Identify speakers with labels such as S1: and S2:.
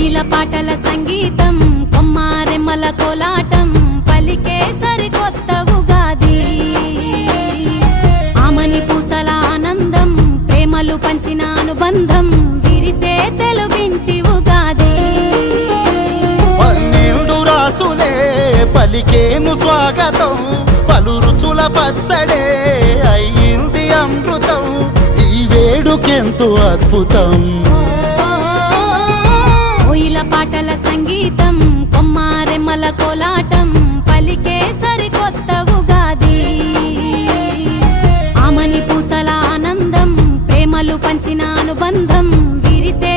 S1: కోయిల పాటల సంగీతం కొమ్మారెమ్మల కోలాటం పలికే సరికొత్త ఉగాది. ఆమని పూతల ఆనందం ప్రేమలు పంచిన అనుబంధం విరిసే తెలుగింటి ఉగాది.
S2: పన్నెండు రాసులే పలికేను స్వాగతం పలు రుచుల పచ్చడే అయ్యింది అమృతం ఈ వేడుకెంతో అద్భుతం.
S1: పాటల సంగీతం కొమ్మారెమ్మల కోలాటం పలికే సరికొత్త ఉగాది. ఆమని పూతల ఆనందం ప్రేమలు పంచిన అనుబంధం విరిసే